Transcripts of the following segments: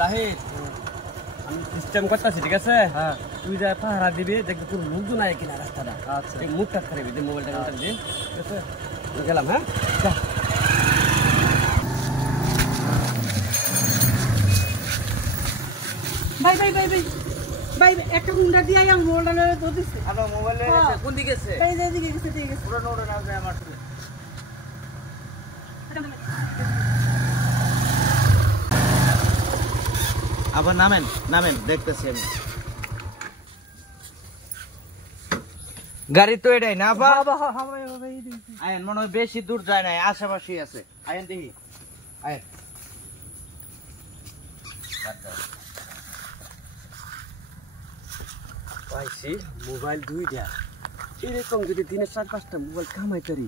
জাহিদ আমি সিস্টেম করতেছি ঠিক আছে হ্যাঁ তুই যা পাহারা দিবি দেখবি তোর লোকজন আয় কিনা রাস্তাটা আচ্ছা এই মুখটা খারাপি দে মোবাইলটা দিয়ে ঠিক আছে গেলাম হ্যাঁ যা ভাই ভাই ভাই ভাই ভাই একটা গুন্ডা দিয়ে আই মোবাইলটা তো দিছে আমার মোবাইল নিয়ে গেছে কোন দিকে গেছে এই যে দিকে গেছে ঠিক আছে পুরো নোড়ে না যায় আমার আবার নামেন দেখতেছি আমি গাড়ি তো এটাই না বা আয়েন মনে হয় বেশি দূর যায় না আশেপাশে আছে আয়েন দেখি আয়েন পাইছি মোবাইল দুইটা এরকম যদি দিনে 4-5টা মোবাইল কামাই করি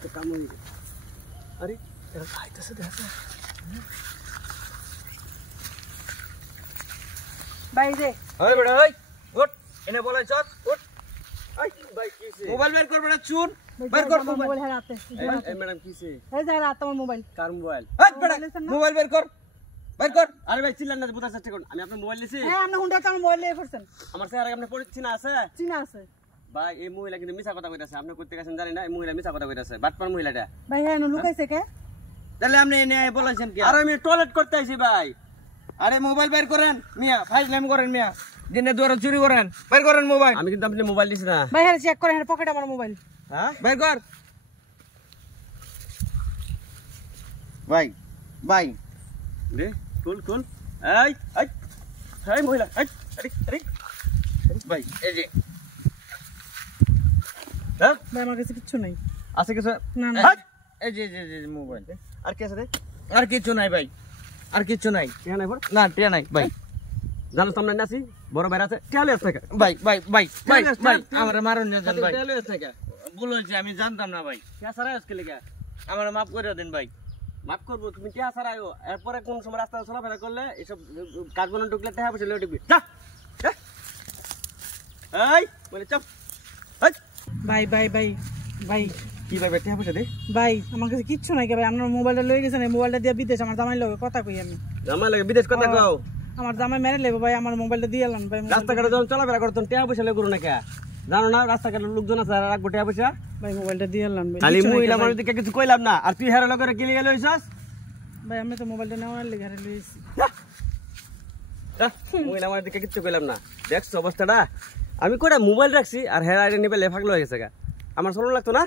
তো কামাই আরে এরা খাইতেছে দেখা ভাই রে ওই বেটা ওই উঠ এনে বলাই চল উঠ আই ভাই কিছে মোবাইল বের কর বেটা চুন বের কর মোবাইল হারাতে এই ম্যাডাম কিছে এই যা রাত আমার মোবাইল কার মোবাইল এই বেটা মোবাইল বের কর আরে ভাই চিল্লান না বুঝা চেষ্টা করুন আমি আপনার মোবাইল নিছি হ্যাঁ আপনি হুন্ডা তো আমার মোবাইল নিয়ে করছেন আমার স্যার আপনি পরিচিত আছে চিনা আছে ভাই এই মহিলা কিন্তু মিছা কথা কইতাছে আপনি কইতে গেছেন জানি না এই মহিলা মিছা কথা কইতাছে বাটপার মহিলাটা ভাই হ্যাঁ লুকাইছে কে তাহলে আপনি এনে বলেছেন কি আরে আমি টয়লেট করতে আইছি ভাই আরে মোবাইল বের করেন মিয়া ফাইজলামি করেন মিয়া দিনে দুয়ারে চুরি করেন বের করেন মোবাইল আমি কিন্তু আপনি মোবাইল দিছি না ভাই হ্যাঁ চেক করেন পকেটে আমার মোবাইল হ্যাঁ বের কর ভাই রে কুল এই এই মহিলা এই আরে ভাই এই যে হ্যাঁ ভাই আমার কাছে কিছু নাই আছে কিছু না না এই যে মোবাইল আর কি আছে রে আর কিছু নাই ভাই আর কিছু নাই টিয়া নাই না টিয়া নাই ভাই জানো সামনে নাসি বড় ভাই আছে টিয়া লইছ থাকে ভাই আমার মারুন যান ভাই টিয়া লইছ থাকে ভুল হয়েছে আমি জানতাম না ভাই টিয়া সারা আজকে লেগে আমার মাফ করে দেন ভাই মাফ করবো তুমি টিয়া সারা আইও এরপরে কোন সময় রাস্তা চলাফেরা করলে এসব কাজ বানানো ঢুকলে টিয়া পয়সা লয়ে ঢুকবি যা এই বলে চাপ এই ভাই ভাই ভাই ভাই কি ভাই টিয়া পয়সা দে ভাই আমার কাছে কিচ্ছু নাই ভাই আপনার মোবাইলটা লয়ে গেছেন মোবাইলটা দিয়ে বিদেশ আমার জামাই লগে কথা কই আমি জামাই লাগে বিদেশ কথা কও আমার জামাই মেরে লেবো ভাই আমার মোবাইলটা দিয়ে এলাম ভাই রাস্তাঘাটে যখন চলাফেরা করতেন টিয়া পয়সা লেগুরু না কে জানো না রাস্তাঘাটের লোকজন আছে রাখবো টিয়া পয়সা ভাই মোবাইলটা দিয়ে এলাম ভাই খালি মহিলা মানুষ দিকে কিছু কইলাম না আর তুই হেরা লগরে গিলি গেলে হইছাস ভাই আমি তো মোবাইলটা নেওয়ার লেগে হারে লইছি মহিলা মানুষ দিকে কিছু কইলাম না দেখছো অবস্থাটা আমি কইরা মোবাইল রাখছি আর হেরা নিবে লেফাক লয়ে গেছে গা আমার শরম লাগতো না